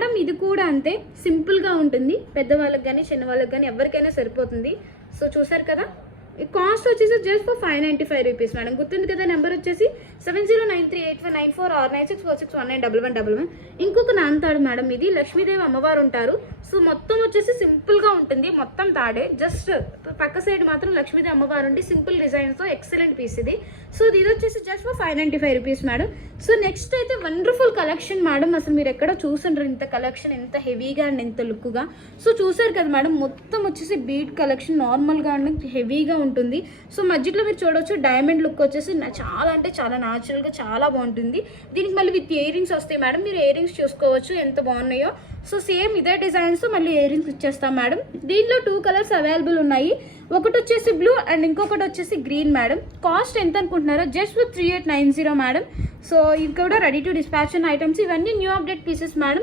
Madam ఇది కూడా అంతే, సింపుల్గా ఉంటుంది, పెద్దవాళ్ళకి కానీ చిన్నవాళ్ళకి కానీ ఎవరికైనా సరిపోతుంది. సో చూసారు కదా, ఈ కాస్ట్ వచ్చేసి జస్ట్ ఫర్ 595 రూపీస్ మేడం. గుర్తుంది కదా, నెంబర్ వచ్చేసి 709384949646191111. ఇంకొక నాన్ తాడు మేడం, ఇది లక్ష్మీదేవి అమ్మవారు ఉంటారు. సో మొత్తం వచ్చేసి సింపుల్గా ఉంటుంది, మొత్తం తాడే, జస్ట్ పక్క సైడ్ మాత్రం లక్ష్మీదేవి అమ్మవారు ఉండి సింపుల్ డిజైన్తో ఎక్సలెంట్ పీస్ ఇది. సో ఇది వచ్చేసి just for 595 rupees madam. So next అయితే వండర్ఫుల్ కలెక్షన్ మేడం, అసలు మీరు ఎక్కడ చూసుంటారు ఇంత కలెక్షన్, ఎంత హెవీగా అండ్ ఎంత లుక్గా. సో చూసారు కదా మేడం, మొత్తం వచ్చేసి బీడ్ కలెక్షన్ నార్మల్గా అండ్ హెవీగా ఉంటుంది. సో మధ్యలో మీరు చూడవచ్చు డైమండ్ లుక్ వచ్చేసి చాలా అంటే చాలా న్యాచురల్గా చాలా బాగుంటుంది. దీనికి మళ్ళీ విత్ ఇయర్ రింగ్స్ వస్తాయి మేడం, మీరు ఇయర్ రింగ్స్ చూసుకోవచ్చు ఎంత బాగున్నాయో. సో సేమ్ ఇదే డిజైన్స్ మళ్ళీ ఇయర్ రింగ్స్ ఇచ్చేస్తాం మేడం. దీంట్లో 2 కలర్స్ అవైలబుల్ ఉన్నాయి, ఒకటి వచ్చేసి బ్లూ అండ్ ఇంకొకటి వచ్చేసి గ్రీన్ మేడం. కాస్ట్ ఎంత అనుకుంటున్నారో, జస్ట్ విత్ 3890 మేడం. సో ఇది కూడా రెడీ టు డిస్పాచ్ ఐటమ్స్, ఇవన్నీ న్యూ అప్డేట్ పీసెస్ మేడం.